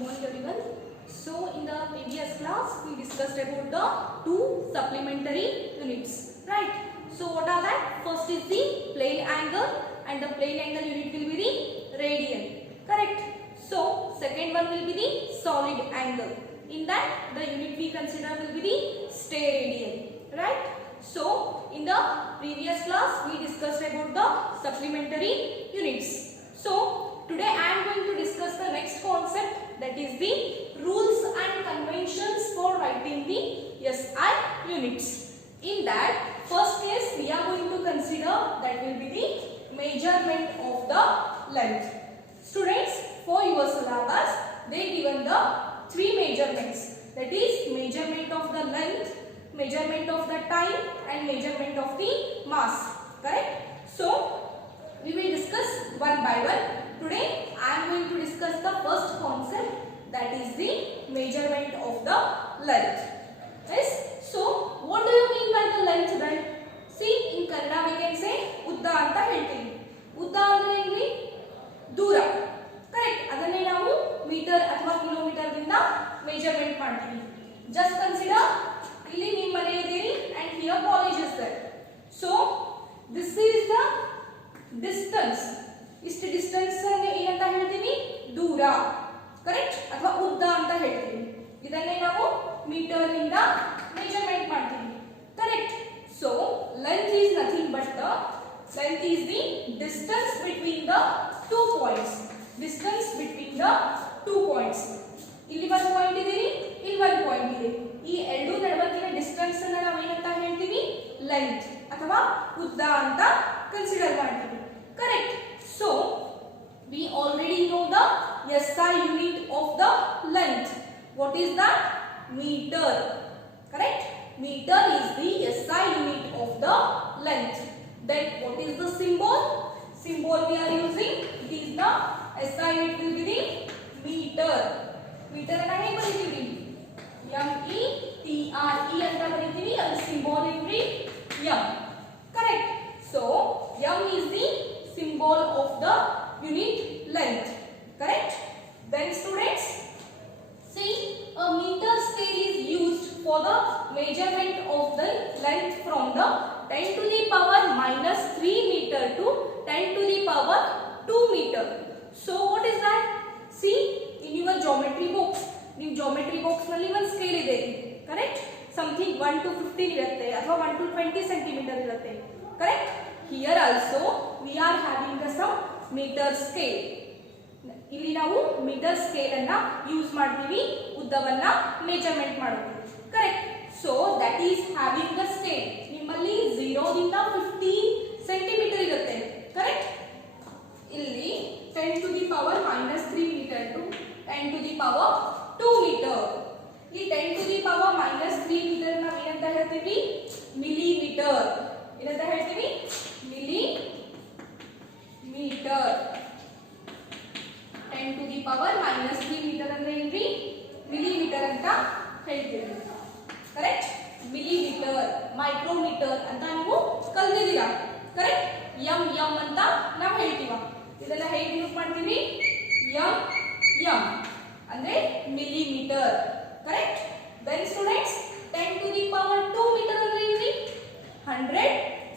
morning everyone. So in the previous class we discussed about the two supplementary units, right? So what are that? First is the plane angle, and the plane angle unit will be the radian, correct? So second one will be the solid angle. In that the unit we consider will be the steradian, right? So in the previous class we discussed about the supplementary units. So today I am going to discuss the next concept, that is the rules and conventions for writing the SI units. In that first case we are going to consider that will be the measurement of the length. Students, for your syllabus they given the three measurements, that is measurement of the length, measurement of the time and measurement of the mass, correct? So we will discuss one by one. Today I am going to discuss the first concept, that is the measurement of the length. Yes. So what do you mean by the length then? See, in Kannada we can say udda anta ಹೇಳ್ತೀವಿ. udda ಅಂದ್ರೆ ಏನ್ರಿ? ದೂರ, ಕರೆಕ್ಟ್? ಅದನ್ನೇ ನಾವು ಮೀಟರ್ ಅಥವಾ ಕಿಲೋಮೀಟರ್ ದಿಂದ ಮೆಜರ್ಮೆಂಟ್ ಮಾಡ್ತೀವಿ. Just consider, ಇಲ್ಲಿ ನಿಮ್ಮ ಮನೆ ಇದೀರಿ and here college is there. So this is the distance. ಇಷ್ಟು ಡಿಸ್ಟೆನ್ಸ್ ಅನ್ನು ಏನಂತ ಹೇಳ್ತೀವಿ? ದೂರ, ಕರೆಕ್ಟ್? ಅಥವಾ ಉದ್ದ ಅಂತ ಹೇಳ್ತೀವಿ. ಇದನ್ನೇ ನಾವು ಮೀಟರ್ ನಿಂದ ಮೆಜರ್ಮೆಂಟ್ ಮಾಡ್ತೀವಿ, correct? So length is nothing but the length is the distance between the 2 points. Distance between the 2 points. ಇಲ್ಲಿ ಒಂದು ಪಾಯಿಂಟ್ ಇದೆ, ಇಲ್ಲಿ ಒಂದು ಪಾಯಿಂಟ್ ಇದೆ. ಈ ಎರಡು ನಡುವಿನ ಡಿಸ್ಟೆನ್ಸ್ ಅನ್ನು ನಾವು ಏನಂತ ಹೇಳ್ತೀವಿ? ಲೆಂತ್ ಅಥವಾ ಉದ್ದ ಅಂತ ಕನ್ಸಿಡರ್ ಮಾಡ್ತೀವಿ, correct? So we already know the SI unit of the length. What is that? Meter, correct? Meter is the SI unit of the length. Then what is the symbol? Symbol we are using, it is the SI unit will be the meter. Meter ಅನ್ನು ಹೇಗೆ ಬರೀತೀವಿ? METRE ಅಂತ ಬರೀತೀವಿ. ಅದು symbol in the M, correct? So M is the symbol of the unit length, correct? Then students, see, a meter scale is used for the measurement of the length from the 10 to the power minus 3 meter to 10 to the power 2 meter. So what is that? See, in your geometry box, ನಿಮ್ಮ geometry box ನಲ್ಲಿ ಒಂದು ಸ್ಕೇಲ್ ಇದೆ, correct? Something 1 to 15 ಇರುತ್ತೆ ಅಥವಾ 1 to 20 ಸೆಂಟಿಮೀಟರ್ ಇರುತ್ತೆ, correct? Here also we are having the some meter scale. ಇಲ್ಲಿ ನಾವು metre scale ಅನ್ನ ಯೂಸ್ ಮಾಡ್ತೀವಿ ಉದ್ದವನ್ನ ಮೆಜರ್ಮೆಂಟ್ ಮಾಡೋಕೆ, correct? So that is having the scale. ನಿಮ್ಮಲ್ಲಿ 0 ದಿಂದ 15 ಸೆಂಟಿಮೀಟರ್ ಇರುತ್ತೆ, ಕರೆಕ್ಟ್? ಇಲ್ಲಿ 10 to the power minus 3 meter to 10 to the power 2 meter. ಈ 10 to the power minus 3 meter ನಾವು ಏನಂತ ಹೇಳ್ತೀವಿ? ಮಿಲಿಮೀಟರ್. ಏನಂತ ಹೇಳ್ತೀವಿ? ಮಿಲಿಮೀಟರ್. 10 to the power minus 3 meter ಅಂದ್ರೆ ಏನ್ರಿ? ಮಿಲಿಮೀಟರ್ ಅಂತ ಹೇಳ್ತೀವಿ, ಕರೆಕ್ಟ್? ಮಿಲಿಮೀಟರ್, ಮೈಕ್ರೋಮೀಟರ್ ಅಂತ ನೀವು ಕಲ್ತಿದ್ದೀರಾ, ಕರೆಕ್ಟ್? ಎಂ ಎಂ ಅಂತ ನಾವು ಹೇಳ್ತೀವ. ಇದೆಲ್ಲ ಹೇಗೆ ಯೂಸ್ ಮಾಡ್ತೀವಿ? ಎಂ ಎಂ ಅಂದ್ರೆ millimetre, correct? Then students, 10 to the power 2 meter ಅಂದ್ರೆ ಏನ್ರಿ? 100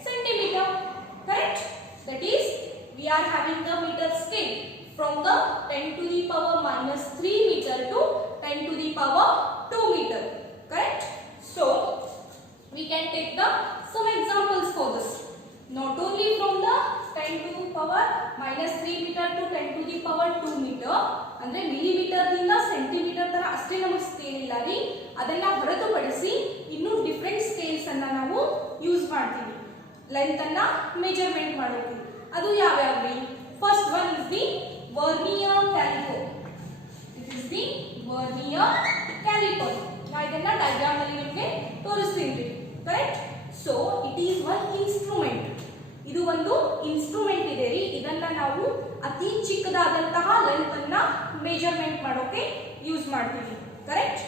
centimeter, correct? That is, we are having the meter scale from the 10 to the power minus 3 meter to 10 to the power 2 meter, correct? So we can take the some examples for this. Not only from the 10 to the power minus 3 meter to 10 to the power 2 meter, ಅಂದ್ರೆ ಮಿಲಿಮೀಟರ್ ದಿಂದ ಸೆಂಟಿಮೀಟರ್ ತರ ಅಷ್ಟೇ ನಮಗೆ ಸ್ಕೇಲ್ ಇಲ್ಲ ರೀ. ಅದನ್ನ ಹೊರತುಪಡಿಸಿ ಇನ್ನು ಡಿಫರೆಂಟ್ ಸ್ಕೇಲ್ಸ್ ಅನ್ನ ನಾವು ಯೂಸ್ ಮಾಡ್ತೀವಿ ಲೆಂತ್ ಅನ್ನ ಮೆಜರ್ಮೆಂಟ್ ಮಾಡೋಕೆ. ಅದು ಯಾವ್ಯಾವ್ರಿ? First one is the vernier caliper. It is the vernier caliper. ನಾ ಇದನ್ನ ಡಯಾಗ್ರಾಮ್ ಅಲ್ಲಿ ನಿಮಗೆ ತೋರಿಸ್ತೀನಿ, correct? So it is one instrument. ಇದು ಒಂದು ಇನ್ಸ್ಟ್ರೂಮೆಂಟ್ ಇದೆ ರೀ. ಇದನ್ನ ನಾವು ಅತಿ ಚಿಕ್ಕದಾದಂತಹ ಲೆಂತ್ ಅನ್ನ ಮೆಜರ್ಮೆಂಟ್ ಮಾಡೋಕೆ ಯೂಸ್ ಮಾಡ್ತೀವಿ, correct?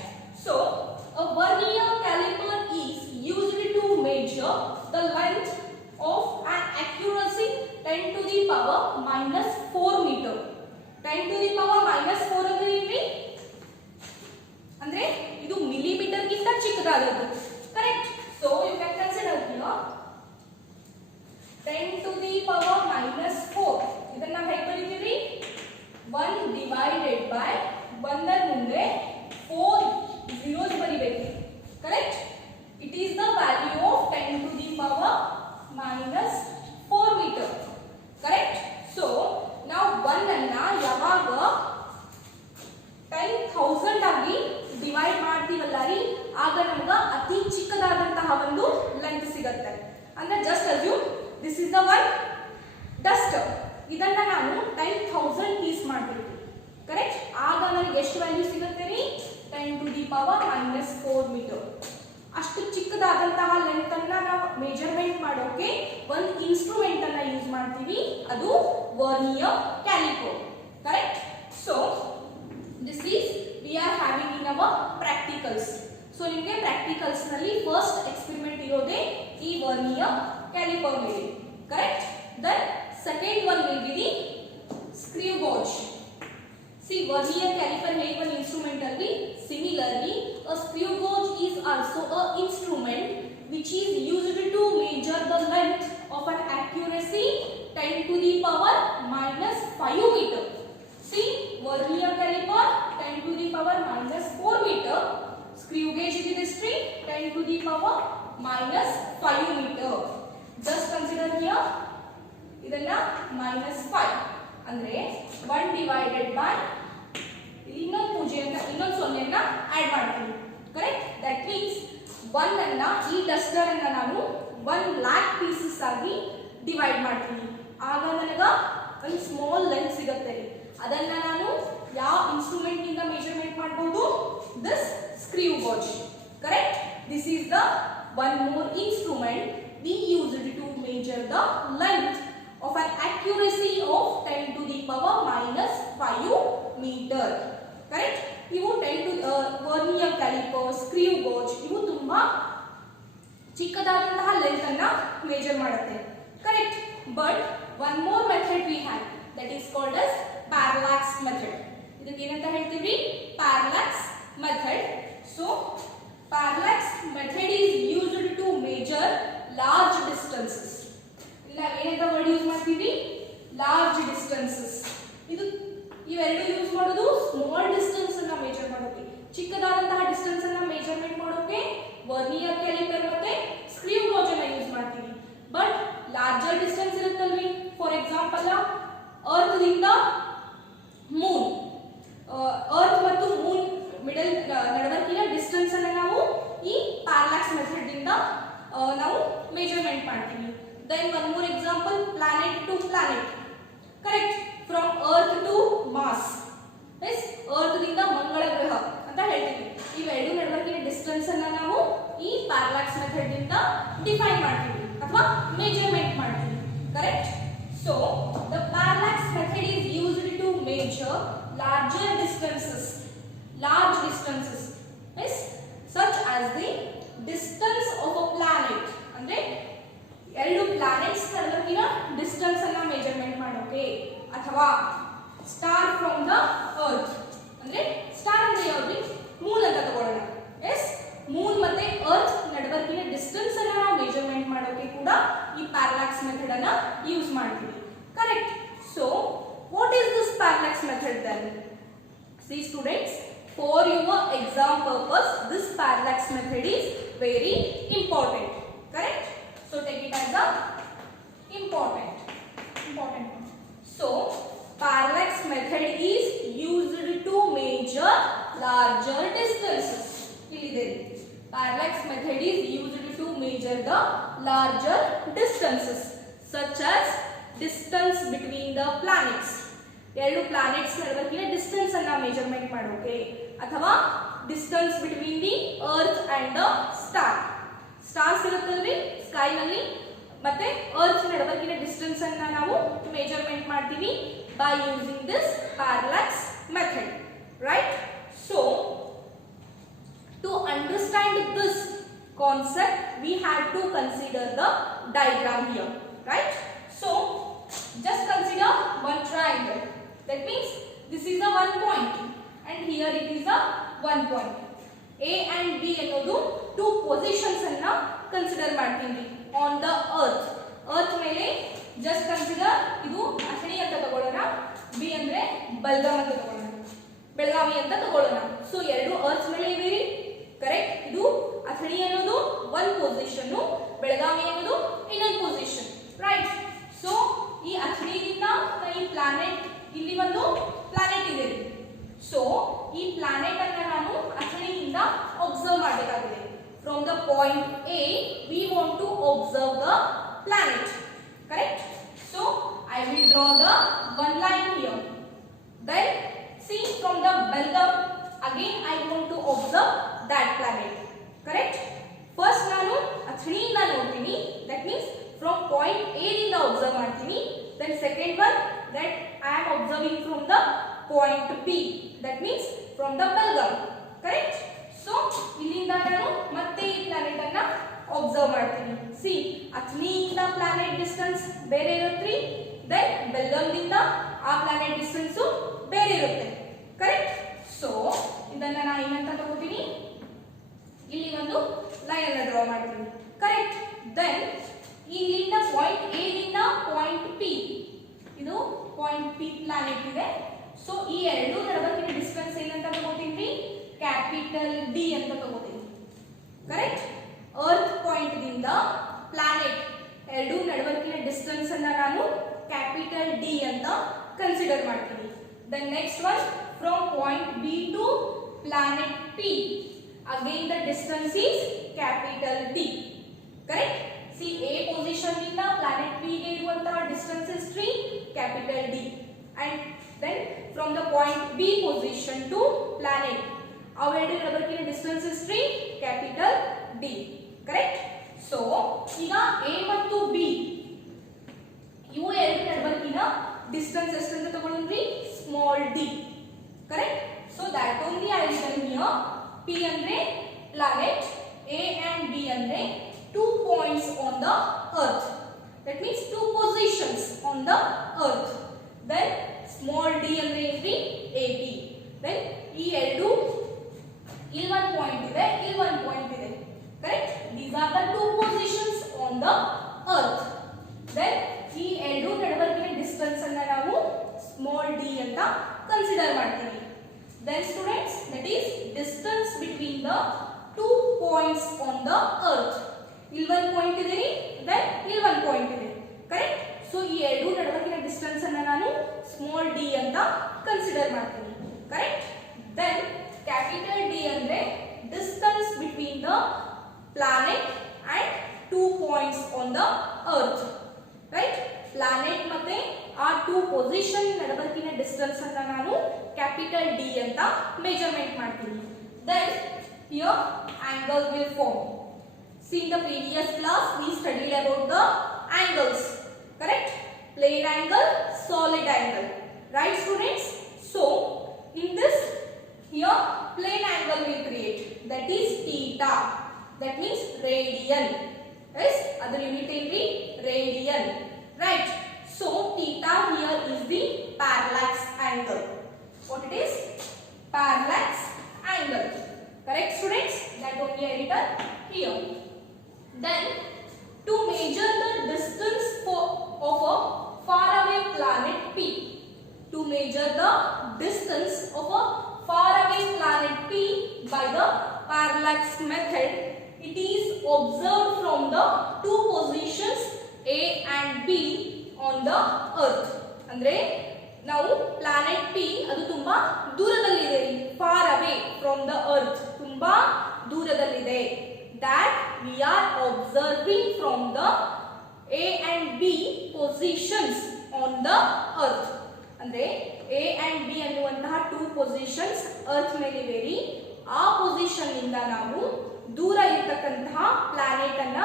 So a vernier caliper is used to measure the length of an accuracy 10 to the power minus 4 meter. 10 to the power minus 4 ಅಂದ್ರೆ ಏನ್ರಿ? ಅಂದ್ರೆ ಇದು ಮಿಲಿಮೀಟರ್ ಗಿಂತ ಚಿಕ್ಕದಾದದ್ದು. Correct. So you can consider here 10 to the power minus 4. ಇದನ್ನ ನಾವು ಹೇಗೆ ಬರೀತೀವಿ? 1 divided by 1 ರ ಮುಂದೆ 4 zeros ಬರಿಬೇಕು. Correct. It is the value of 10 to the power minus 4 meter. Correct. So now 1 ಅನ್ನ ಯಾವಾಗ 10,000 ಆಗಿ ಡಿವೈಡ್ ಮಾಡ್ತೀವಲ್ಲ ರೀ, ಆಗ ನಮಗೆ ಅತಿ ಚಿಕ್ಕದಾದಂತಹ ಒಂದು ಲೆಂತ್ ಸಿಗುತ್ತೆ. ಅಂದ್ರೆ just assume this is the one Duster. ಇದನ್ನ ನಾನು 10,000 ಪೀಸ್ ಮಾಡ್ತೀನಿ. ಕರೆಕ್ಟ್. ಆಗ ನನಗೆ ಎಷ್ಟು ವ್ಯಾಲ್ಯೂ ಸಿಗುತ್ತೆ ರೀ? 10 to the power minus 4 meter. ಅಷ್ಟು ಚಿಕ್ಕದಾದಂತಹ ಲೆಂತ್ ಅನ್ನ ನಾವು ಮೆಜರ್ಮೆಂಟ್ ಮಾಡೋಕೆ ಒಂದು ಇನ್ಸ್ಟ್ರೂಮೆಂಟ್ ಅನ್ನ ಯೂಸ್ ಮಾಡ್ತೀವಿ, ಅದು vernier caliper. Correct. So this is we are having in our practicals. So ನಿಮಗೆ ಪ್ರಾಕ್ಟಿಕಲ್ಸ್ ನಲ್ಲಿ ಫಸ್ಟ್ ಎಕ್ಸ್ಪೆರಿಮೆಂಟ್ ಇರೋದೇ ಈ ವರ್ನಿಯರ್ ಕ್ಯಾಲಿಪರ್ ಮೇಲೆ. Correct. Then second one will be the screw gauge. See, vernier caliper ಹೇಗೆ ಒಂದು ಇನ್ಸ್ಟ್ರೂಮೆಂಟ್ ಅಲ್ಲಿ, similarly a screw gauge is also a instrument which is used to measure the length of an accuracy 10 to the power minus 5 meter. See, vernier caliper 10 to the power minus 4 meter, screw gauge in history 10 to the power minus 5 meter. Just consider here ಇದನ್ನ minus 5 ಅಂದ್ರೆ 1 divided by ಇನ್ನೊಂದು ಸೊನ್ನೆಯನ್ನ ಆಡ್ ಮಾಡ್ತೀವಿ. Correct. That means 1 ಅನ್ನ ಈ ಡಸ್ಟರ್ ಅನ್ನ ನಾನು 1 lakh pieces ಆಗಿ ಡಿವೈಡ್ ಮಾಡ್ತೀನಿ. ಆಗ ನನಗೆ ಒಂದು ಸ್ಮಾಲ್ ಲೆಂತ್ ಸಿಗುತ್ತೆ. ಅದನ್ನ ನಾನು ಯಾವ ಇನ್ಸ್ಟ್ರೂಮೆಂಟ್ ಇಂದ ಮೆಜರ್ಮೆಂಟ್ ಮಾಡಬಹುದು? This screw gauge. Correct. This is the one more instrument we used to measure the length of an accuracy of 10 to the power minus 5 meter. Correct. ಇವು 10 to vernier caliper, screw gauge ಇವು ತುಂಬಾ ಚಿಕ್ಕದಾದಂತಹ length ಅನ್ನ ಮೆಜರ್ ಮಾಡುತ್ತೆ. Correct. But one more method we have, that is called as parallax method. ಇದಕ್ಕೆ ಏನಂತ ಹೇಳ್ತೀವಿ? parallax method. So parallax method is used to measure large distances. ನಾವೇನಂತ ವರ್ಡ್ ಯೂಸ್ ಮಾಡ್ತೀವಿ? Large distances. ಇದು ಇವೆರಡು ಯೂಸ್ ಮಾಡೋದು ಸ್ಮಾಲ್ ಡಿಸ್ಟೆನ್ಸ್ ಅನ್ನ measure ಮಾಡೋಕೆ. ಚಿಕ್ಕದಾದಂತಹ ಡಿಸ್ಟೆನ್ಸ್ ಅನ್ನ ಮೆಜರ್ಮೆಂಟ್ ಮಾಡೋಕೆ ವರ್ನಿಯರ್ ಕ್ಯಾಲಿಪರ್ ಮತ್ತೆ ಸ್ಕ್ರೂ ಗೇಜ್ ಅನ್ನ ಯೂಸ್ ಮಾಡ್ತೀವಿ. ಬಟ್ ಲಾರ್ಜರ್ ಡಿಸ್ಟೆನ್ಸ್ ಇರುತ್ತಲ್ವಿ, ಫಾರ್ ಎಕ್ಸಾಂಪಲ್ ಅರ್ತ್ ದಿಂದ ಮೂನ್, ಅರ್ತ್ ಮತ್ತು ಮೂನ್ ಮಿಡಲ್ ನಡುವಕ್ಕಿನ ಡಿಸ್ಟೆನ್ಸ್ ಅನ್ನ ನಾವು ಈ ಪ್ಯಾರಲಾಕ್ಸ್ ಮೆಥಡ್ ಇಂದ ನಾವು ಮೆಜರ್ಮೆಂಟ್ ಮಾಡ್ತೀವಿ. Then one more example, planet to planet. Correct. From earth to Mars. Yes, earth ದಿಂದ ಮಂಗಳ ಗ್ರಹ ಅಂತ ಹೇಳ್ತೀವಿ. ಇವೆರಡು ನಡುವಕ್ಕಿನ ಡಿಸ್ಟೆನ್ಸ್ ಅನ್ನ ನಾವು ಈ ಪ್ಯಾರಲಾಕ್ಸ್ ಮೆಥಡ್ ಇಂದ ಡಿಫೈನ್ ಮಾಡ್ತೀವಿ ಅಥವಾ ಮೆಜರ್ಮೆಂಟ್ ಮಾಡ್ತೀವಿ. Correct. So the parallax method is used to measure larger distances. Large distances. Yes, such as the distance of a planet. ಅಂದ್ರೆ ಎರಡು ಪ್ಲಾನೆಟ್ಸ್ ನಡುವಿನ ಡಿಸ್ಟೆನ್ಸ್ ಅನ್ನ ಮೆಜರ್ಮೆಂಟ್ ಮಾಡೋಕೆ, ಅಥವಾ ಸ್ಟಾರ್ ಫ್ರಮ್ ದ ಅರ್ತ್. ಅಂದ್ರೆ ಸ್ಟಾರ್ ಅಂದ್ರೆ ಯಾವ್ದು? ಮೂನ್ ಅಂತ ತಗೊಳ್ಳೋಣ. ಎಸ್, ಮೂನ್ ಮತ್ತೆ ಅರ್ತ್ ನಡುವಿನ ಡಿಸ್ಟೆನ್ಸ್ ಅನ್ನ ನಾವು ಮೆಜರ್ಮೆಂಟ್ ಮಾಡೋಕೆ ಕೂಡ ಈ ಪ್ಯಾರಲಾಕ್ಸ್ ಮೆಥಡ್ ಅನ್ನ ಯೂಸ್ ಮಾಡ್ತೀವಿ. Correct. So what is this parallax method then? See students, for your exam purpose this parallax method is very important. Correct. So take it as a important. So parallax method is used to measure larger distances. Parallax method is used to measure the larger distances such as distance between the planets. ಎರಡು planets ನಡುವಿನ distance ಅನ್ನ measurement ಮಾಡೋಕೆ, ಅಥವಾ distance between the earth and the star. Stars ಇರುತ್ತಲ್ರಿ sky ನಲ್ಲಿ, ಮತ್ತೆ earth ನಡುವಿನ distance ಅನ್ನ ನಾವು ಮೆಜರ್ಮೆಂಟ್ ಮಾಡ್ತೀವಿ by using this parallax method. Right. So to understand this concept we have to consider the diagram here. Right. So just consider one triangle. That means this is the one point and here it is the one point. A and B ಅನ್ನೋದು two positions ಅನ್ನ ಕನ್ಸಿಡರ್ ಮಾಡ್ತೀನಿ on the earth. Earth ಮೇಲೆ just consider ಇದು ಅಥಣಿ ಅಂತ ತಗೊಳ್ಳೋಣ, ಬಿ ಅಂದ್ರೆ ಬೆಳಗಾವಿ ಅಂತ ತಗೊಳ್ಳೋಣ, ಬೆಳಗಾವಿ ಅಂತ ತಗೊಳ್ಳೋಣ. ಸೊ ಎರಡು ಅರ್ತ್ ಮೇಲೆ ಇವೆ ರೀ, ಕರೆಕ್ಟ್. ಇದು ಅಥಣಿ ಅನ್ನೋದು ಒನ್ ಪೊಸಿಷನ್, ಬೆಳಗಾವಿ ಅನ್ನೋದು ಇನ್ನೊಂದು ಪೊಸಿಷನ್, ರೈಟ್. ಸೊ ಈ ಅಥಣಿಯಿಂದ ಈ ಪ್ಲಾನೆಟ್, ಇಲ್ಲಿ ಒಂದು ಪ್ಲಾನೆಟ್ ಇದೆ. ಸೊ ಈ ಪ್ಲಾನೆಟ್ ಅನ್ನ ನಾನು ಅಥಣಿಯಿಂದ ಒಬ್ಸರ್ವ್ ಮಾಡಬೇಕಾಗಿದೆ. From the point A we want to observe the planet, correct. So I will draw the one line here. Then see from the Belgaum again I want to observe that planet, correct. First ನಾನು ಅಥಣಿಯಿಂದ ನೋಡ್ತೀನಿ, that means from point A ದಿಂದ observe ಮಾಡ್ತೀನಿ. Then second one that I am observing from the point B, that means from the Belgaum, correct. So ಇಲ್ಲಿಂದ ನಾನು ಮತ್ತೆ ಈ planet ಅನ್ನ observe ಮಾಡ್ತೀನಿ. See ಅಥಣಿಯಿಂದ ಪ್ಲಾನೆಟ್ ಡಿಸ್ಟೆನ್ಸ್ ಬೇರೆ ಇರುತ್ತೆ, then ಬೆಲ್ಗಾಂದಿಂದ ಆ ಪ್ಲಾನೆಟ್ ಡಿಸ್ಟೆನ್ಸ್ ಬೇರೆ ಇರುತ್ತೆ, ಕರೆಕ್ಟ್. ಸೊ ಇದನ್ನ ನಾನು ಏನಂತ ತಗೋತೀನಿ, ಇಲ್ಲಿ ಒಂದು ಲೈನ್ ಅನ್ನು ಡ್ರಾ ಮಾಡ್ತೀನಿ, ಕರೆಕ್ಟ್. ದೆನ್ ಇಲ್ಲಿಂದ ಪಾಯಿಂಟ್ ಎ ದಿಂದ ಪಾಯಿಂಟ್ ಪಿ, ಇದು ಪಾಯಿಂಟ್ ಪಿ ಪ್ಲಾನೆಟ್ ಇದೆ. ಸೊ ಈ ಎರಡು ನಡುವಿನ ಡಿಸ್ಟೆನ್ಸ್ ಏನಂತ ತಗೋತೀನಿ, ಕ್ಯಾಪಿಟಲ್ ಡಿ ಅಂತ ತಗೋತೀನಿ, ಕರೆಕ್ಟ್. ಅರ್ತ್ ಪಾಯಿಂಟ್ ದಿಂದ ಪ್ಲಾನೆಟ್ ಎರಡು ನಡುವಿನ ಡಿಸ್ಟೆನ್ಸ್ ಅನ್ನ ನಾನು ಕ್ಯಾಪಿಟಲ್ ಡಿ ಅಂತ ಕನ್ಸಿಡರ್ ಮಾಡ್ತೀನಿ. The next one from point B to planet P, again the distance is capital D, correct. See A position ಇಂದ planet P ಗೆ ಇರುವಂತಹ distance is 3, capital D, and then from the point B position to planet ಅವೆರಡು ನಡುವಿನ distance is 3, capital D, correct. So ಈಗ A ಮತ್ತು B ಇವು ಎರಡು ನಡುವಿನ ಡಿಸ್ಟೆನ್ಸ್ ಎಷ್ಟು ಅಂತ ತಗೊಳ್ಳಿ, small d, correct. So that only I written here. P ಅಂದ್ರೆ ಪ್ಲಾನೆಟ್, ಎ ಅಂಡ್ ಬಿ ಅಂದ್ರೆ two points on the earth, that means two positions on the earth. Then small D ಅಂದ್ರೆ ಏನ್ರಿ, ಎ ಬಿ. ದೆನ್ ಈ ಎರಡು ಇಲ್ಲಿ ಒಂದು point ಇದೆ, ಇಲ್ಲಿ ಒಂದು ಪಾಯಿಂಟ್ ಇದೆ, correct. These are the two positions on the earth. Then ಈ ಎರಡು ನಡುವಿನ ಡಿಸ್ಟೆನ್ಸ್ ಅನ್ನ ನಾವು ಸ್ಮಾಲ್ ಡಿ ಅಂತ ಕನ್ಸಿಡರ್ ಮಾಡ್ತೀವಿ. Then students, that is distance between the two points on the earth. ಇಲ್ಲಿ ಒಂದು ಪಾಯಿಂಟ್ ಇದೆ, ದೆನ್ ಇಲ್ಲಿ ಒಂದು ಪಾಯಿಂಟ್ ಇದೆ, ಕರೆಕ್ಟ್. ಸೊ ಈ ಎರಡು ನಡುವಿನ ಡಿಸ್ಟೆನ್ಸ್ ಅನ್ನ ನಾನು ಸ್ಮಾಲ್ ಡಿ ಅಂತ ಕನ್ಸಿಡರ್ ಮಾಡ್ತೀನಿ, ಕರೆಕ್ಟ್. ದೆನ್ ಕ್ಯಾಪಿಟಲ್ ಡಿ ಅಂದ್ರೆ distance between the planet and two points on the earth, right. Planet ಮತ್ತೆ ಆ ಟೂ ಪೊಸಿಷನ್ ನಡುವಿನ ಡಿಸ್ಟೆನ್ಸ್ ಅನ್ನ ನಾನು ಕ್ಯಾಪಿಟಲ್ ಡಿ ಅಂತ ಮೆಜರ್ಮೆಂಟ್ ಮಾಡ್ತೀನಿ. Then here angle will form. See in the previous class we studied about the angles, correct. Plane angle, solid angle, right students. So in this here plane angle will create, that is theta, that means radian. Yes, other unit in the radian, right. So theta here is the parallax angle. What it is? Parallax angle, correct students. That only I written here. Then to measure the distance of a faraway planet P, to measure the distance of a faraway planet P by the parallax method, it is observed from the two positions A and B on the earth. ಅಂದ್ರೆ ನಾವು planet P ಅದು ತುಂಬಾ ದೂರದಲ್ಲಿದೆ, far away from the earth, ತುಂಬಾ ದೂರದಲ್ಲಿದೆ. That we are observing from the A and B positions on the earth. ಅಂದ್ರೆ A and B ಅನ್ನುವಂತಹ two positions earth ಮೇಲೆ ಇವೆ. ಆ ಪೊಸಿಷನ್ ಇಂದ ನಾವು ದೂರ ಇರತಕ್ಕಂತಹ ಪ್ಲಾನೆಟ್ ಅನ್ನ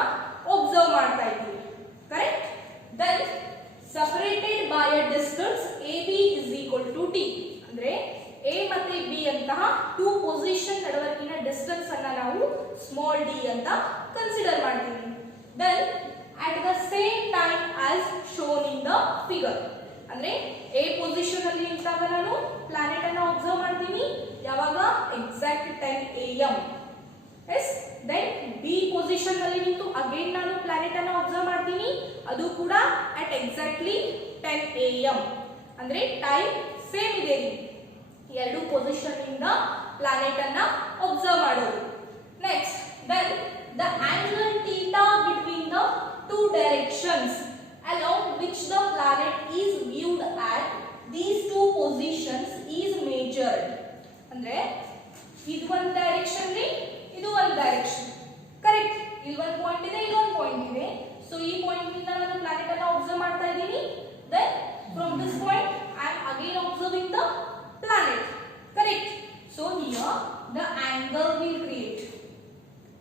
ಒಬ್ಸರ್ವ್ ಮಾಡ್ತಾ ಇದ್ದೀವಿ, correct. Then separated by a distance AB is equal to T. ಅಂದ್ರೆ A ಮತ್ತೆ B ಅಂತಹ ಟೂ ಪೊಸಿಷನ್ ನಡುವಿನ ಡಿಸ್ಟೆನ್ಸ್ ಅನ್ನ ನಾವು ಸ್ಮಾಲ್ d ಅಂತ ಕನ್ಸಿಡರ್ ಮಾಡ್ತೀವಿ. Then at the same time as shown in the figure, ಅಂದ್ರೆ A ಪೊಸಿಷನ್ ಅಲ್ಲಿ ಇದ್ದಾಗ ನಾನು ಪ್ಲಾನೆಟ್ ಅನ್ನು ಅಬ್ಸರ್ವ್ ಮಾಡ್ತೀನಿ, ಯಾವಾಗ exact 10 AM yes then B position ನಲ್ಲಿ ನಿಂತು ಅಗೇನ್ ನಾನು ಪ್ಲಾನೆಟ್ ಅನ್ನು ಅಬ್ಸರ್ವ್ ಮಾಡ್ತೀನಿ, ಅದು ಕೂಡ ಅಟ್ ಎಕ್ಸಾಕ್ಟ್ಲಿ 10 AM ಅಂದ್ರೆ ಟೈಮ್ ಸೇಮ್ ಇದೆ. ಎರಡು ಪೊಸಿಷನ್ ಇಂದ ಪ್ಲಾನೆಟ್ ಅನ್ನ ಅಬ್ಸರ್ವ್ ಮಾಡೋದು. Next then the angle theta between the two directions along which the planet is viewed at these two positions is measured. ಅಂದ್ರೆ ಇದು ಒಂದು ಡೈರೆಕ್ಷನ್ ರೀ, ಇದು ಒಂದು ಡೈರೆಕ್ಷನ್, ಕರೆಕ್ಟ್. ಇಲ್ಲಿ ಒಂದು ಪಾಯಿಂಟ್ ಇದೆ, ಇಲ್ಲಿ ಒಂದು ಪಾಯಿಂಟ್ ಇದೆ. ಸೊ ಈ ಪಾಯಿಂಟ್ ಇಂದ ನಾನು ಪ್ಲಾನೆಟ್ ಅನ್ನು ಅಬ್ಸರ್ವ್ ಮಾಡ್ತಾ ಇದ್ದೀನಿ. Then from this point I am again observing the planet, correct. So here the angle will create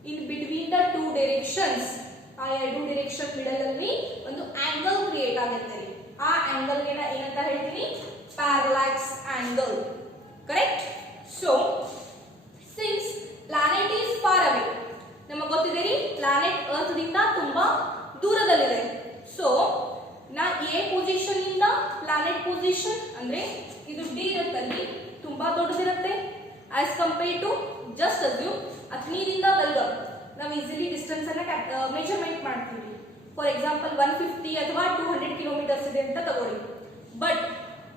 in between the two directions. ಆ ಎರಡು ಡೈರೆಕ್ಷನ್ ಮಿಡಲ್ ಅಲ್ಲಿ ಒಂದು ಆಂಗಲ್ ಕ್ರಿಯೇಟ್ ಆಗುತ್ತೆ. ಆ ಆಂಗಲ್ ಗೆ ಏನಂತ ಹೇಳ್ತೀನಿ? Parallax angle, correct. So since planet is far away, ನಮಗೆ ಗೊತ್ತಿದೆ ರೀ ಪ್ಲಾನೆಟ್ ಅರ್ತ್ ದಿಂದ ತುಂಬಾ ದೂರದಲ್ಲಿದೆ. ಸೊ ನಾ ಎ ಪೊಸಿಷನ್ ಇಂದ ಪ್ಲಾನೆಟ್ ಪೊಸಿಷನ್ ಅಂದ್ರೆ ಇದು ಡಿ ಇರುತ್ತಲ್ಲಿ ತುಂಬಾ ದೊಡ್ಡದಿರುತ್ತೆ as compare to just assume ಅಥಣಿದಿಂದ ಬೆಲ್ಗಾಂ ನಾವು ಈಸಿಲಿ ಡಿಸ್ಟೆನ್ಸ್ ಅನ್ನ ಮೆಜರ್ಮೆಂಟ್ ಮಾಡ್ತೀವಿ. ಫಾರ್ ಎಕ್ಸಾಂಪಲ್ 150 ಅಥವಾ 200 ಕಿಲೋಮೀಟರ್ಸ್ ಇದೆ ಅಂತ ತಗೊಳ್ಳಿ. But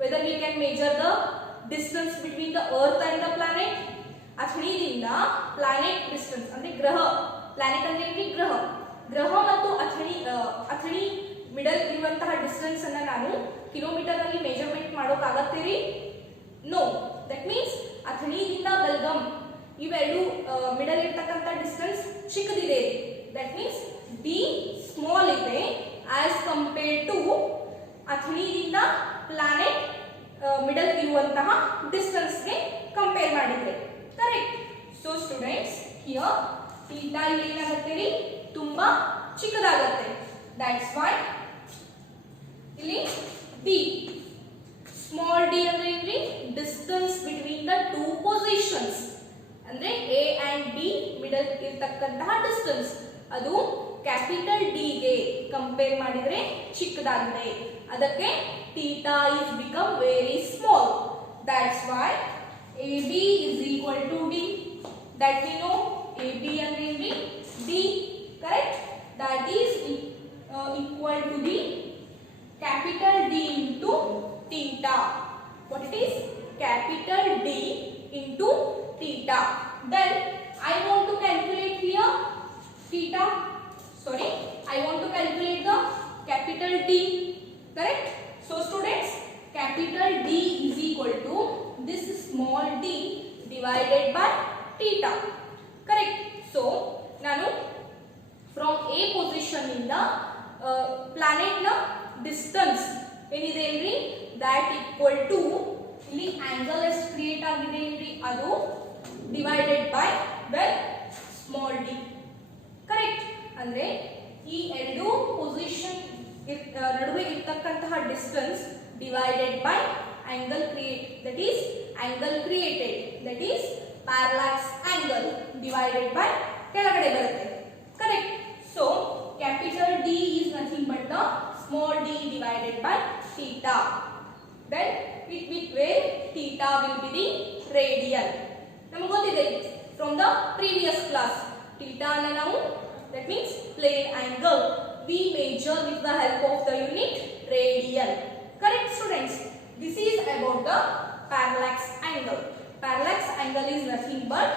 whether we can measure the distance between the earth and the planet? ಅಥಣಿದಿಂದ ಪ್ಲಾನೆಟ್ ಡಿಸ್ಟೆನ್ಸ್ ಅಂದ್ರೆ ಗ್ರಹ, ಪ್ಲಾನೆಟ್ ಅಂದ್ರೆ ಗ್ರಹ, ಗ್ರಹ ಮತ್ತು ಅಥಣಿ ಮಿಡಲ್ ಇರುವಂತಹ ಡಿಸ್ಟೆನ್ಸ್ ಅನ್ನ ನಾನು ಕಿಲೋಮೀಟರ್ ನಲ್ಲಿ ಮೆಜರ್ಮೆಂಟ್ ಮಾಡೋಕ್ಕಾಗತ್ತೀರಿ? ನೋ. ದಟ್ ಮೀನ್ಸ್ ಅಥಣಿದಿಂದ ಬೆಲ್ಗಾಂ ಇವೆರಡು ಮಿಡಲ್ ಇರ್ತಕ್ಕಂಥ ಡಿಸ್ಟೆನ್ಸ್ ಚಿಕ್ಕದಿದೆ. ದಟ್ ಮೀನ್ಸ್ ಡಿ ಸ್ಮಾಲ್ ಇದೆ ಆಸ್ ಕಂಪೇರ್ ಟು ಅಥಣಿದಿಂದ ಪ್ಲಾನೆಟ್ ಮಿಡಲ್ ಇರುವಂತಹ ಡಿಸ್ಟೆನ್ಸ್ ಗೆ ಕಂಪೇರ್ ಮಾಡಿದ್ರೆ, correct. So students here theta ಇಲ್ಲಿ ಏನಾಗುತ್ತೆ ರೀ? ತುಂಬಾ ಚಿಕ್ಕದಾಗುತ್ತೆ. ದಟ್ಸ್ ವೈ ಇಲ್ಲಿ ಡಿ ಸ್ಮಾಲ್ ಡಿ ಅಂದ್ರೆ ಏನ್ರಿ? Distance between the two positions ಅಂದ್ರೆ ಎ ಅಂಡ್ ಬಿ ಮಿಡಲ್ ಇರತಕ್ಕಂತಹ ಡಿಸ್ಟೆನ್ಸ್ ಅದು ಕ್ಯಾಪಿಟಲ್ ಡಿ ಗೆ ಕಂಪೇರ್ ಮಾಡಿದ್ರೆ ಚಿಕ್ಕದಾಗಿದೆ. ಅದಕ್ಕೆ theta is become very small. That's why AB is equal to D. That we know AB ಅಂದ್ರೆ ಏನ್ರಿ? D, correct. That is equal to the capital D into theta. What it is? Capital D into theta. Then I want to calculate here theta. Sorry, I want to calculate the capital D. Correct. So students, capital D is equal to this small d divided by theta, correct. So nanu from A position inda planet na distance enide ilri that equal to ಇಲ್ಲಿ angle ಎಷ್ಟು ಕ್ರಿಯೇಟ್ ಆಗಿದೆ ilri ಅದು divided by the small d, correct. ಅಂದ್ರೆ ಈ ಎರಡು ಪೊಸಿಷನ್ ನಡುವೆ ಇರತಕ್ಕಂತಹ distance divided by angle that is angle created, that is parallax angle divided by ಕೆಳಗಡೆ ಬರುತ್ತೆ, correct. So capital D is nothing but the small d divided by theta. Then with where theta will be the radian. ನಮಗೆ ಗೊತ್ತಿದೆ from the previous class theta ಅನ್ನು ನಾವು that means plane angle we measure with the help of the unit radian, correct students. This is about the parallax angle. Parallax angle is nothing but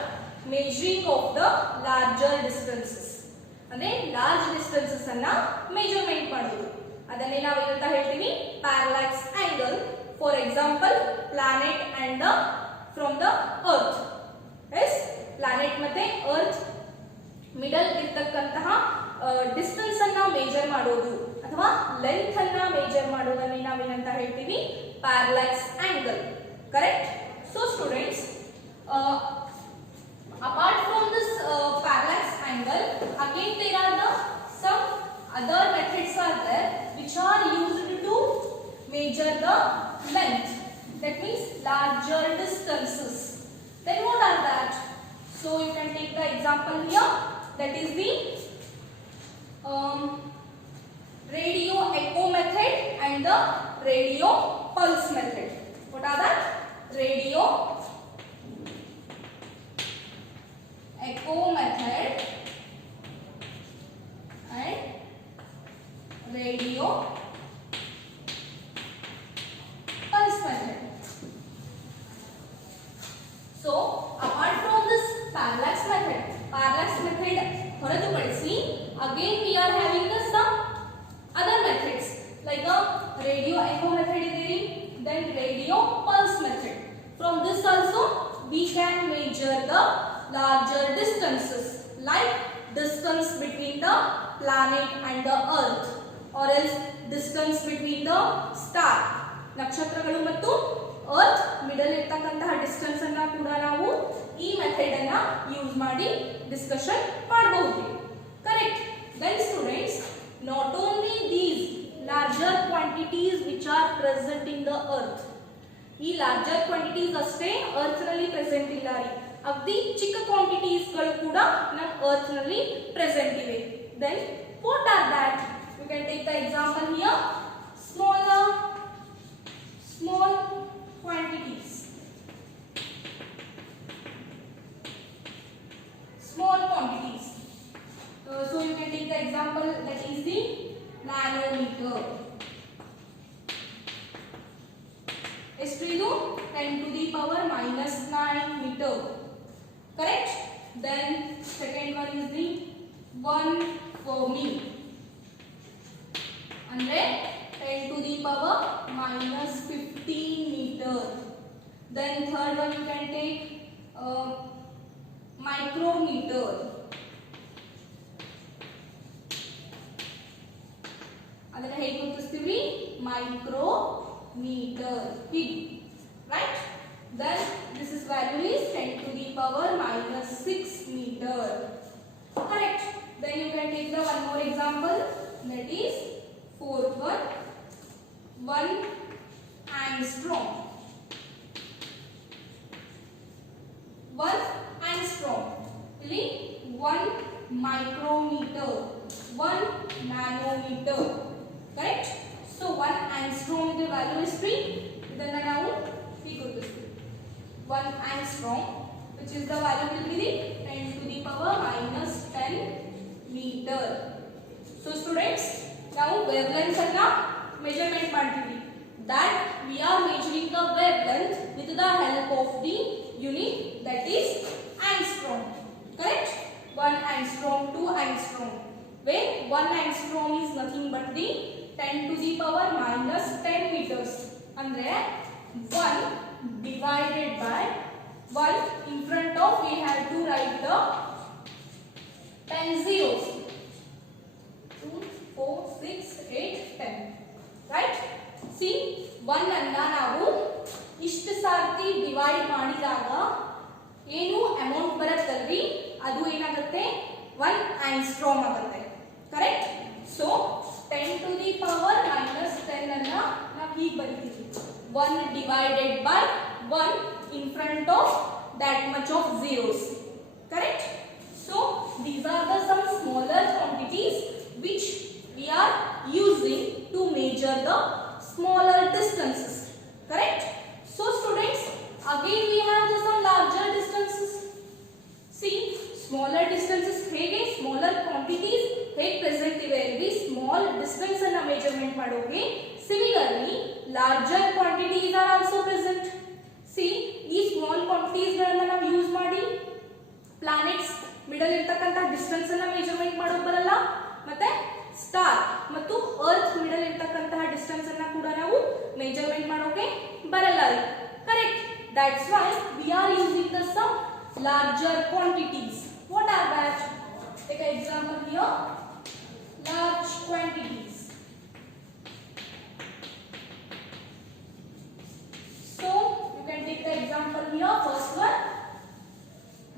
measuring of the larger distances. ಅಂದ್ರೆ large distances ಅನ್ನ measurement ಮಾಡೋದು, ಅದನ್ನೇ ನಾವು ಏನಂತ ಹೇಳ್ತೀವಿ? parallax angle. For example, planet and the from the earth. Yes, planet ಮತ್ತೆ earth middle ಇರತಕ್ಕಂತಹ ಡಿಸ್ಟೆನ್ಸ್ ಅನ್ನ ಮೇಜರ್ ಮಾಡೋದು ಅಥವಾ ಲೆಂತ್ ಅನ್ನ ಮೇಜರ್ ಮಾಡೋದನ್ನ ನಾವೇನಂತ ಹೇಳ್ತೀವಿ? parallax angle, correct. So students, apart from this parallax angle, again there are the some other methods are there which are used to measure the length, that means larger distances. Then what are that? So you can take the example here, that is the radio echo method and the radio pulse method. What are that? Radio echo method and radio pulse method. So apart from this parallax method ಹೊರತುಪಡಿಸಿ again we are having the some other methods like a radio echo method ಇದೆ, then radio pulse method. From this also we can measure the larger distances like distance between the planet and the earth or else distance between the star. ನಕ್ಷತ್ರಗಳು ಮತ್ತು earth middle ಇರತಕ್ಕಂತಹ ಡಿಸ್ಟೆನ್ಸ್ ಅನ್ನು ಕೂಡ ನಾವು ಈ ಮೆಥಡ್ ಅನ್ನ ಯೂಸ್ ಮಾಡಿ ಡಿಸ್ಕಷನ್ ಮಾಡಬಹುದು. Correct. Then students, not only these larger quantities which are present in the earth, ಈ larger quantities ಅಷ್ಟೇ earth ನಲ್ಲಿ ಪ್ರೆಸೆಂಟ್ ಇಲ್ಲ ರೀ, ಅಗದಿ ಚಿಕ್ಕ ಕ್ವಾಂಟಿಟೀಸ್ ಗಳು ಕೂಡ ನಮ್ಮ earth ನಲ್ಲಿ ಪ್ರೆಸೆಂಟ್ ಇವೆ. Then what are that? You can take the example here. Small quantities. Small quantities. So you can take the example that is the nanometer. ಎಷ್ಟು ಇದು 10 to the power minus 9 meter. Correct? Then second one is the 1 Fermi. ಅಂದ್ರೆ 10 to the power minus 15 meter. Then third one you can take micrometer. ಅದನ್ನ ಹೇಗೆ ಗುರುತಿಸ್ತೀವಿ? micrometer. Big, right? Then this is value is 10 to the power minus 6 meter. Correct. Then you can take the one more example, that is fourth one, 1 angstrom. 1 angstrom. Really 1 micrometer, 1 nanometer. Correct? So 1 angstrom the value is 3. Then now we go to 1 angstrom, which is the value will be the 10 to the power minus 10 meter. So students, now wavelength anna measurement ಮಾಡ್ತೀವಿ. That we are measuring the wavelength with the help of the unit, that is angstrom. Correct? 1 angstrom, 2 angstrom. Where 1 angstrom is nothing but the 10 to the power minus 10 meters. Andre 1 divided by 1 in front of we have to write the 10 zeros. 2, 4, 6, 8, 10. Right? See, 1 ಅನ್ನ ನಾವು ಇಷ್ಟು ಸಾರ್ತಿ ಡಿವೈಡ್ ಮಾಡಿದಾಗ ಏನು ಅಮೌಂಟ್ ಬರುತ್ತಲ್ರಿ, ಅದು ಏನಾಗುತ್ತೆ 1 angstrom ಆಗುತ್ತೆ. Correct? So 10 to the power minus 10 ಅನ್ನ ನಾವು ಹೀಗೆ ಬರೀತೀವಿ, 1 divided by 1 in front of that much of zeros. Correct? So these are the some smaller quantities which we are using to measure the smaller distances. Correct? So students, again we have some larger distances. See, smaller distances ಹೇಗೆ smaller quantities ಹೇಗೆ ಪ್ರೆಸೆಂಟ್ ಇವೆ ಇಲ್ಲಿ small distance ಅನ್ನ measurement ಮಾಡೋಕೆ, similarly larger quantities are also present. See, ಈ small quantities ಗಳನ್ನ ನಾವು ಯೂಸ್ ಮಾಡಿ planets ಮಿಡಲ್ ಇರತಕ್ಕಂತ ಡಿಸ್ಟೆನ್ಸ್ ಅನ್ನ ಮೆಜರ್ಮೆಂಟ್ ಮಾಡೋಕೆ ಬರಲ್ಲ, ಮತ್ತೆ ಸ್ಟಾರ್ ಮತ್ತು ಅರ್ತ್ ಮಿಡಲ್ ಇರತಕ್ಕಂತ ಡಿಸ್ಟೆನ್ಸ್ ಅನ್ನ ಕೂಡ ನಾವು ಮೆಜರ್ಮೆಂಟ್ ಮಾಡೋಕೆ ಬರಲ್ಲ. Correct? That's why we are using the some larger quantities. What are that? Take an example here. Large quantities. So you can take the example here. First one,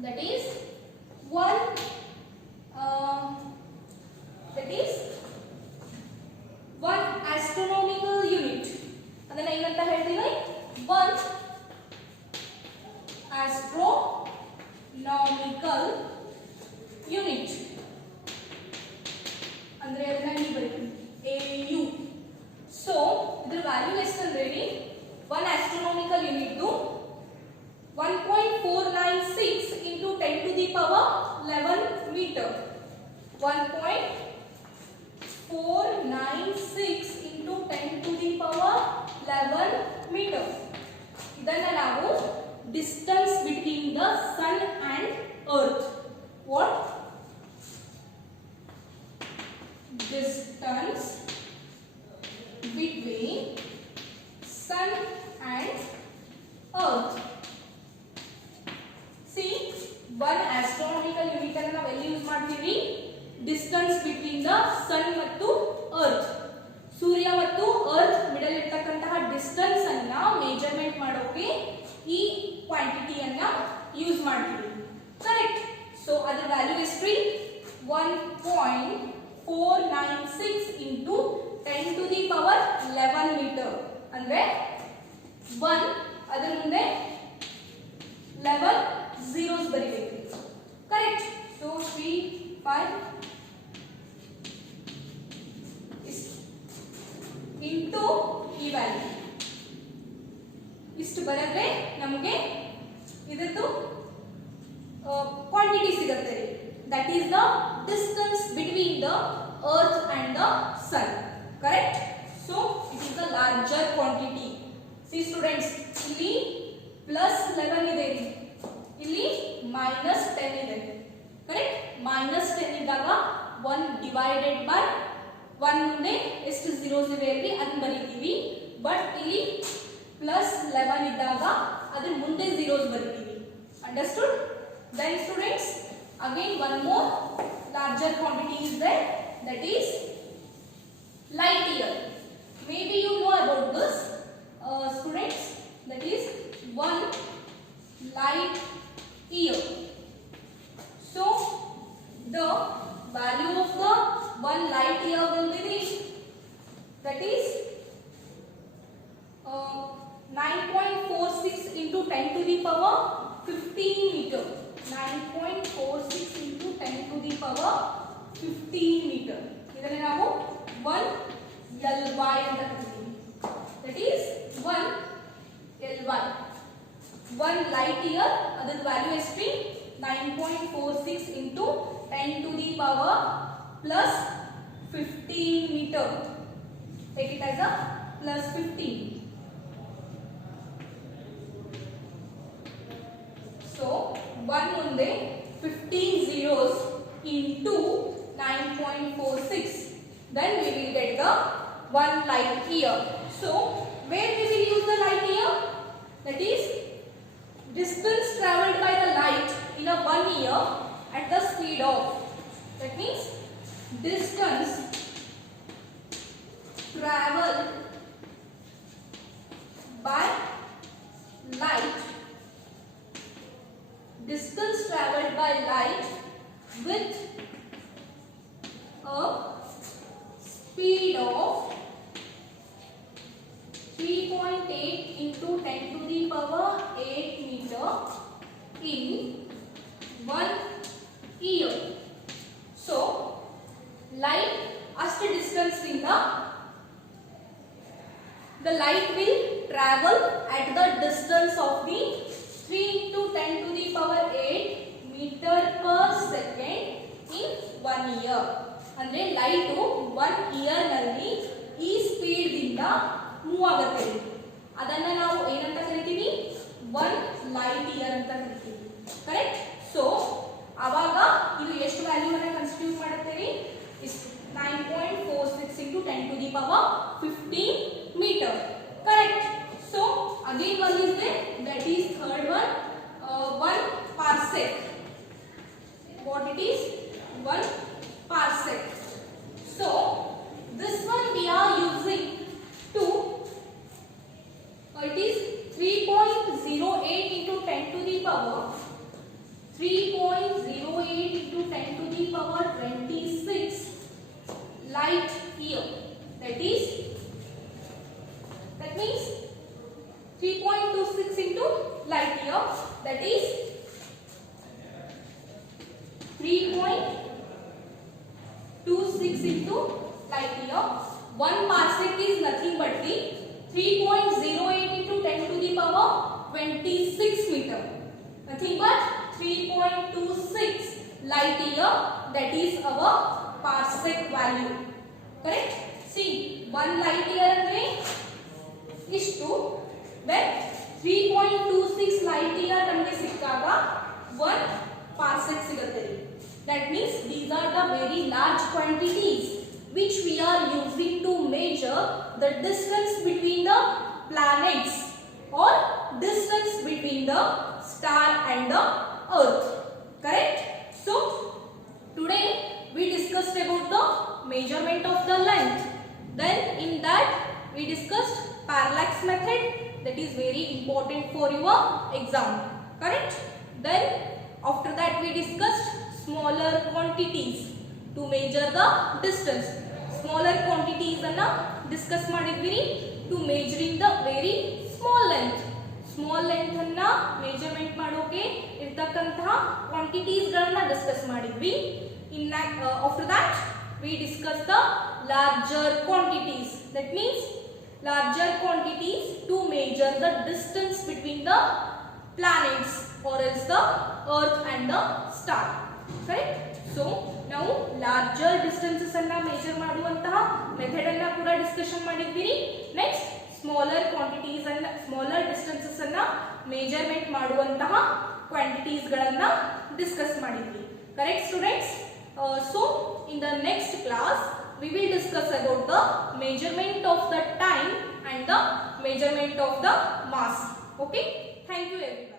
that is 1 astronomical unit. ಅದನ್ನ ಏನಂತ ಹೇಳ್ತೀವಿ? 1 astronomical unit. ಅಂದ್ರೆ ಅದನ್ನ ಹೀಗೆ ಬರೀತೀವಿ AU. So ಇದರ ವ್ಯಾಲ್ಯೂ ಎಷ್ಟು ಅಂದ್ರೆ 1 astronomical unit 1.496 in into 10 to the power 11 meter. 1.496 into 10 to the power 11 meter. ಇದನ್ನ ನಾವು distance between the sun and earth. What? Distance between sun and earth. See, one astronomical unit ಅನ್ನು ನಾವು ಎಲ್ಲಿ ಯೂಸ್ ಮಾಡ್ತೀವಿ? ಡಿಸ್ಟೆನ್ಸ್ ಬಿಟ್ವೀನ್ ದ ಸನ್ ಮತ್ತು ಅರ್ತ್. ಸೂರ್ಯ ಮತ್ತು ಅರ್ತ್ ಮಿಡಲ್ ಇರತಕ್ಕಂತಹ ಡಿಸ್ಟೆನ್ಸ್ ಅನ್ನ ಮೆಜರ್ಮೆಂಟ್ ಮಾಡೋಕೆ ಈ ಕ್ವಾಂಟಿಟಿಯನ್ನ ಯೂಸ್ ಮಾಡ್ತೀವಿ. ಕರೆಕ್ಟ್. ಸೊ ಅದರ ವ್ಯಾಲ್ಯೂ ಎಷ್ಟ್ರಿ? 1.496 into 10 to the power 11 meter. ಅಂದ್ರೆ 1 ಅದರ ಮುಂದೆ 11 zeros ಬರಿಬೇಕು. ಕರೆಕ್ಟ್. ಸೊ 3 5 into ಈ ವ್ಯಾಲ್ಯೂ ಇಷ್ಟು ಬರೆದ್ರೆ ನಮಗೆ ಇದತ್ತು ಕ್ವಾಂಟಿಟಿ ಸಿಗುತ್ತೆ. That is the distance between the earth and the sun. Correct. So it is the larger quantity. See students, ಇಲ್ಲಿ +11 ಇದೆ, ಇಲ್ಲಿ -10 ಇದೆ. ಕರೆಕ್ಟ್. -10 ಇದ್ದಾಗ 1 ಡಿವೈಡೆಡ್ ಬೈ 1 ಮುಂದೆ ಎಷ್ಟು zeros ಇವೆ ಅಲ್ಲಿ ಅದನ್ನ ಬರೀತೀವಿ. ಬಟ್ ಇಲ್ಲಿ +11 ಇದ್ದಾಗ ಅದರ ಮುಂದೆ zeros ಬರೀತೀವಿ. Understood? Then students, again one more larger quantity is there, that is light year. Maybe you know about this, students, that is 1 light year. So the value of the 1 light year will be this, that is 9.46 into 10 to the power 15 meter. 9.46 into 10 to the power 15 meter. ಇದನ್ನ ನಾವು 1 ly ಅಂತ ಕರೀತೀವಿ. That is 1 ly. 1 light year ಅದರ ವ್ಯಾಲ್ಯೂ ಎಷ್ಟು? 9.46 into 10 to the power plus 15 meter. Take it as a plus 15. So 1 ಮುಂದೆ 15 zeros into 9.46. Then we will get the 1 light year. So where we will use the light year? That is distance traveled by the light in a 1 year at the speed of. That means distance traveled by light. Distance traveled by light with a speed of 3.8 into 10 to the power 8 meter in 1 year. So light ಅಷ್ಟು ಡಿಸ್ಟೆನ್ಸ್ ಇಂದ the light will travel at the distance of the 3 into 10 to the power 8 meter per second in 1 year. ಅಂದ್ರೆ ಲೈಟ್ 1 ಇಯರ್ ನಲ್ಲಿ ಈ ಸ್ಪೀಡ್ ದಿಂದ ಮೂವ್ ಆಗುತ್ತೆ. ಅದನ್ನ ನಾವು ಏನಂತ ಕರಿತೀವಿ? 1 ಲೈಟ್ ಇಯರ್ ಅಂತ ಕರಿತೀವಿ. ಕರೆಕ್ಟ್. ಸೊ ಅವಾಗ ಇದು ಎಷ್ಟು ವ್ಯಾಲ್ಯೂ ಅನ್ನು ಕನ್ಸ್ಟಿಟ್ಯೂಟ್ ಮಾಡುತ್ತೇವೆ? 9.46 into 10 to the power 15 meter. Correct. So again one is there, that is third one, 1 parsec. What it is? 1 parsec. So this one we are using to, it is 3.08 into 10 to the power 3.08 into 10 to the power 26 light year. That means 3.26 into light year, that is 3.26 into light year. 1 parsec is nothing but the 3.08 into 10 to the power 26 meter. Nothing but 3.26 light year, that is our parsec value. Correct? See, 1 light year ಅಂದ್ರೆ ಇಷ್ಟು, when 3.26 light year ನಮಗೆ ಸಿಕ್ಕಾಗ 1 parsec ಸಿಗುತ್ತೆ. That means these are the very large quantities which we are using to measure the distance between the planets or distance between the star and the earth. Correct? So today we discussed about the measurement of the length. Then in that we discussed parallax method, that is very important for your exam. Correct? Then after that we discussed smaller quantities to measure the distance. Smaller quantities ಅನ್ನ discuss ಮಾಡಿದ್ವಿ to measuring the very small length. Small length ಅನ್ನ measurement ಮಾಡೋಕೆ ಇರತಕ್ಕಂತಹ quantities ಗಳನ್ನ discuss ಮಾಡಿದ್ವಿ. In after that we discuss the larger quantities. That means larger quantities to measure the distance between the planets or else the earth and the star. Correct? So now larger distances ಅನ್ನ measure ಮಾಡುವಂತಹ ಮೆಥಡ್ ಅನ್ನ ಕೂಡ ಡಿಸ್ಕಷನ್ ಮಾಡಿದ್ವಿ. Next smaller quantities ಅನ್ನ smaller distances ಅನ್ನ ಮೆಜರ್ಮೆಂಟ್ ಮಾಡುವಂತಹ ಕ್ವಾಂಟಿಟೀಸ್ ಗಳನ್ನ ಡಿಸ್ಕಸ್ ಮಾಡಿದ್ವಿ. Correct students? So in the next class we will discuss about the measurement of the time and the measurement of the mass. Okay? Thank you everyone.